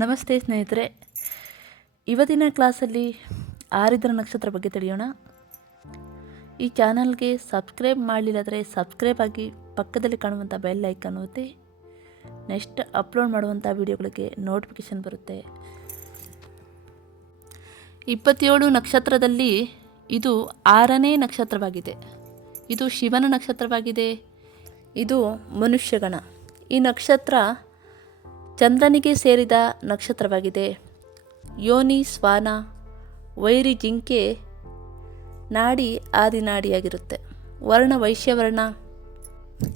ನಮಸ್ತೆ ಸ್ನೇಹಿತರೆ, ಇವತ್ತಿನ ಕ್ಲಾಸಲ್ಲಿ ಆರಿದ್ರ ನಕ್ಷತ್ರ ಬಗ್ಗೆ ತಿಳಿಯೋಣ. ಈ ಚಾನಲ್ಗೆ ಸಬ್ಸ್ಕ್ರೈಬ್ ಮಾಡಲಿಲ್ಲಾದರೆ ಸಬ್ಸ್ಕ್ರೈಬ್ ಆಗಿ ಪಕ್ಕದಲ್ಲಿ ಕಾಣುವಂಥ ಬೆಲ್ ಐಕನ್ ಒತ್ತಿ. ನೆಕ್ಸ್ಟ್ ಅಪ್ಲೋಡ್ ಮಾಡುವಂಥ ವಿಡಿಯೋಗಳಿಗೆ ನೋಟಿಫಿಕೇಷನ್ ಬರುತ್ತೆ. ಇಪ್ಪತ್ತೇಳು ನಕ್ಷತ್ರದಲ್ಲಿ ಇದು ಆರನೇ ನಕ್ಷತ್ರವಾಗಿದೆ. ಇದು ಶಿವನ ನಕ್ಷತ್ರವಾಗಿದೆ. ಇದು ಮನುಷ್ಯಗಣ. ಈ ನಕ್ಷತ್ರ ಚಂದ್ರನಿಗೆ ಸೇರಿದ ನಕ್ಷತ್ರವಾಗಿದೆ. ಯೋನಿ, ಸ್ವಾನ, ವೈರಿ, ಜಿಂಕೆ ನಾಡಿ ಆದಿನಾಡಿಯಾಗಿರುತ್ತೆ. ವರ್ಣ, ವೈಶ್ಯವರ್ಣ.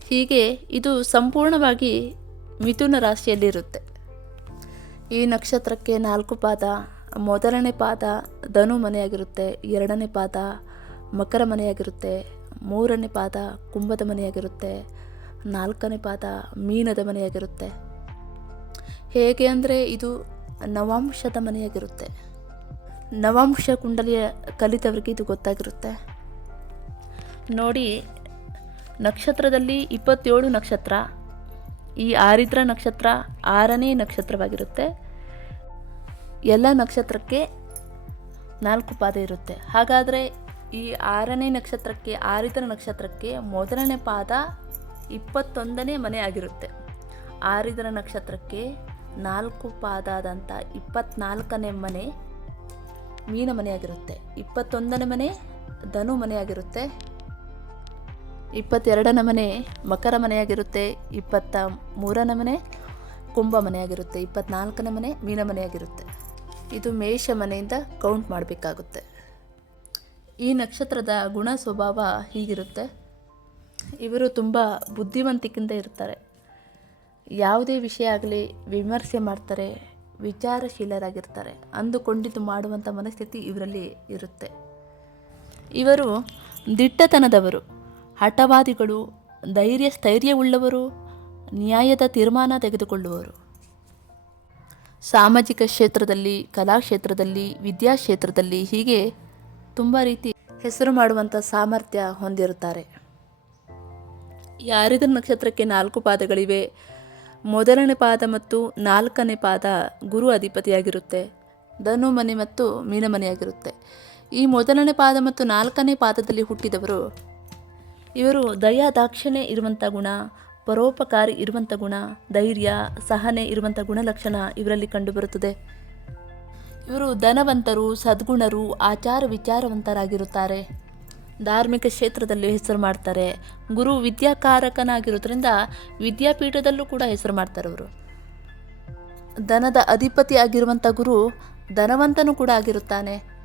ಹೀಗೆ ಇದು ಸಂಪೂರ್ಣವಾಗಿ ಮಿಥುನ ರಾಶಿಯಲ್ಲಿರುತ್ತೆ. ಈ ನಕ್ಷತ್ರಕ್ಕೆ ನಾಲ್ಕು ಪಾದ, ಮೊದಲನೇ ಪಾದ ಧನು ಮನೆಯಾಗಿರುತ್ತೆ, ಎರಡನೇ ಪಾದ ಮಕರ ಮನೆಯಾಗಿರುತ್ತೆ, ಮೂರನೇ ಪಾದ ಕುಂಭದ ಮನೆಯಾಗಿರುತ್ತೆ, ನಾಲ್ಕನೇ ಪಾದ ಮೀನದ ಮನೆಯಾಗಿರುತ್ತೆ. ಹೇಗೆ ಅಂದರೆ ಇದು ನವಾಂಶದ ಮನೆಯಾಗಿರುತ್ತೆ. ನವಾಂಶ ಕುಂಡಲಿಯ ಕಲಿತವರಿಗೆ ಇದು ಗೊತ್ತಾಗಿರುತ್ತೆ. ನೋಡಿ, ನಕ್ಷತ್ರದಲ್ಲಿ ಇಪ್ಪತ್ತೇಳು ನಕ್ಷತ್ರ, ಈ ಆರಿದ್ರ ನಕ್ಷತ್ರ ಆರನೇ ನಕ್ಷತ್ರವಾಗಿರುತ್ತೆ. ಎಲ್ಲ ನಕ್ಷತ್ರಕ್ಕೆ ನಾಲ್ಕು ಪಾದ ಇರುತ್ತೆ. ಹಾಗಾದರೆ ಈ ಆರನೇ ನಕ್ಷತ್ರಕ್ಕೆ, ಆರಿದ್ರ ನಕ್ಷತ್ರಕ್ಕೆ ಮೊದಲನೇ ಪಾದ ಇಪ್ಪತ್ತೊಂದನೇ ಮನೆ ಆಗಿರುತ್ತೆ. ಆರಿದ್ರ ನಕ್ಷತ್ರಕ್ಕೆ ನಾಲ್ಕು ಪಾದಾದಂಥ ಇಪ್ಪತ್ನಾಲ್ಕನೇ ಮನೆ ಮೀನ ಮನೆಯಾಗಿರುತ್ತೆ. ಇಪ್ಪತ್ತೊಂದನೇ ಮನೆ ಧನು ಮನೆಯಾಗಿರುತ್ತೆ. ಇಪ್ಪತ್ತೆರಡನೇ ಮನೆ ಮಕರ ಮನೆಯಾಗಿರುತ್ತೆ. ಇಪ್ಪತ್ತ ಮೂರನೇ ಮನೆ ಕುಂಭ ಮನೆಯಾಗಿರುತ್ತೆ. ಇಪ್ಪತ್ನಾಲ್ಕನೇ ಮನೆ ಮೀನ ಮನೆಯಾಗಿರುತ್ತೆ. ಇದು ಮೇಷ ಮನೆಯಿಂದ ಕೌಂಟ್ ಮಾಡಬೇಕಾಗುತ್ತೆ. ಈ ನಕ್ಷತ್ರದ ಗುಣ ಸ್ವಭಾವ ಹೀಗಿರುತ್ತೆ. ಇವರು ತುಂಬ ಬುದ್ಧಿವಂತಿಕೆಯಿಂದ ಇರ್ತಾರೆ. ಯಾವುದೇ ವಿಷಯ ಆಗಲಿ ವಿಮರ್ಶೆ ಮಾಡ್ತಾರೆ, ವಿಚಾರಶೀಲರಾಗಿರ್ತಾರೆ, ಅಂದುಕೊಂಡಿದ್ದು ಮಾಡುವಂಥ ಮನಸ್ಥಿತಿ ಇವರಲ್ಲಿ ಇರುತ್ತೆ. ಇವರು ದಿಟ್ಟತನದವರು, ಹಠವಾದಿಗಳು, ಧೈರ್ಯ, ಸ್ಥೈರ್ಯವುಳ್ಳವರು, ನ್ಯಾಯದ ತೀರ್ಮಾನ ತೆಗೆದುಕೊಳ್ಳುವರು ಸಾಮಾಜಿಕ ಕ್ಷೇತ್ರದಲ್ಲಿ, ಕಲಾಕ್ಷೇತ್ರದಲ್ಲಿ, ವಿದ್ಯಾಕ್ಷೇತ್ರದಲ್ಲಿ ಹೀಗೆ ತುಂಬ ರೀತಿ ಹೆಸರು ಮಾಡುವಂಥ ಸಾಮರ್ಥ್ಯ ಹೊಂದಿರುತ್ತಾರೆ. ಯಾರಿದ್ರ ನಕ್ಷತ್ರಕ್ಕೆ ನಾಲ್ಕು ಪಾದಗಳಿವೆ ಮೊದಲನೇ ಪಾದ ಮತ್ತು ನಾಲ್ಕನೇ ಪಾದ ಗುರು ಅಧಿಪತಿಯಾಗಿರುತ್ತೆ ಧನು ಮನೆ ಮತ್ತು ಮೀನಮನೆಯಾಗಿರುತ್ತೆ. ಈ ಮೊದಲನೇ ಪಾದ ಮತ್ತು ನಾಲ್ಕನೇ ಪಾದದಲ್ಲಿ ಹುಟ್ಟಿದವರು ಇವರು ದಯಾ ದಾಕ್ಷಿಣ್ಯ ಇರುವಂಥ ಗುಣ, ಪರೋಪಕಾರಿ ಇರುವಂಥ ಗುಣ, ಧೈರ್ಯ, ಸಹನೆ ಇರುವಂಥ ಗುಣಲಕ್ಷಣ ಇವರಲ್ಲಿ ಕಂಡುಬರುತ್ತದೆ. ಇವರು ಧನವಂತರು, ಸದ್ಗುಣರು, ಆಚಾರ ವಿಚಾರವಂತರಾಗಿರುತ್ತಾರೆ. ಧಾರ್ಮಿಕ ಕ್ಷೇತ್ರದಲ್ಲಿ ಹೆಸರು ಮಾಡ್ತಾರೆ. ಗುರು ವಿದ್ಯಾಕಾರಕನಾಗಿರೋದ್ರಿಂದ ವಿದ್ಯಾಪೀಠದಲ್ಲೂ ಕೂಡ ಹೆಸರು ಮಾಡ್ತಾರೆ ಅವರು. ಧನದ ಅಧಿಪತಿ ಆಗಿರುವಂಥ ಗುರು ಧನವಂತನೂ ಕೂಡ ಆಗಿರುತ್ತಾನೆ.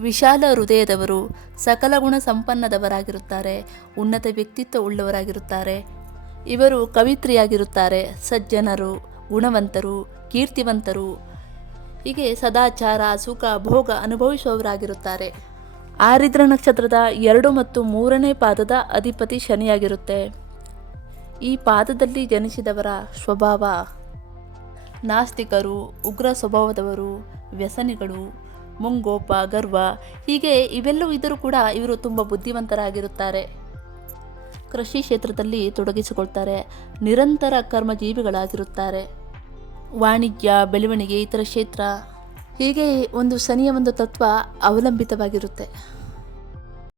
ವಿಶಾಲ ಹೃದಯದವರು ಸಕಲ ಗುಣ ಸಂಪನ್ನದವರಾಗಿರುತ್ತಾರೆ. ಉನ್ನತ ವ್ಯಕ್ತಿತ್ವ ಉಳ್ಳವರಾಗಿರುತ್ತಾರೆ. ಇವರು ಕವಿತ್ರಿಯಾಗಿರುತ್ತಾರೆ. ಸಜ್ಜನರು, ಗುಣವಂತರು, ಕೀರ್ತಿವಂತರು. ಹೀಗೆ ಸದಾಚಾರ, ಸುಖ, ಭೋಗ ಅನುಭವಿಸುವವರಾಗಿರುತ್ತಾರೆ. ಆರಿದ್ರ ನಕ್ಷತ್ರದ ಎರಡು ಮತ್ತು ಮೂರನೇ ಪಾದದ ಅಧಿಪತಿ ಶನಿಯಾಗಿರುತ್ತೆ. ಈ ಪಾದದಲ್ಲಿ ಜನಿಸಿದವರ ಸ್ವಭಾವ ನಾಸ್ತಿಕರು, ಉಗ್ರ ಸ್ವಭಾವದವರು, ವ್ಯಸನಿಗಳು, ಮುಂಗೋಪ, ಗರ್ವ, ಹೀಗೆ ಇವೆಲ್ಲವೂ ಇದ್ದರೂ ಕೂಡ ಇವರು ತುಂಬ ಬುದ್ಧಿವಂತರಾಗಿರುತ್ತಾರೆ. ಕೃಷಿ ಕ್ಷೇತ್ರದಲ್ಲಿ ತೊಡಗಿಸಿಕೊಳ್ತಾರೆ, ನಿರಂತರ ಕರ್ಮಜೀವಿಗಳಾಗಿರುತ್ತಾರೆ. ವಾಣಿಜ್ಯ, ಬೆಳವಣಿಗೆ, ಇತರ ಕ್ಷೇತ್ರ ಹೀಗೆ ಒಂದು ಶನಿಯ ಒಂದು ತತ್ವ ಅವಲಂಬಿತವಾಗಿರುತ್ತೆ.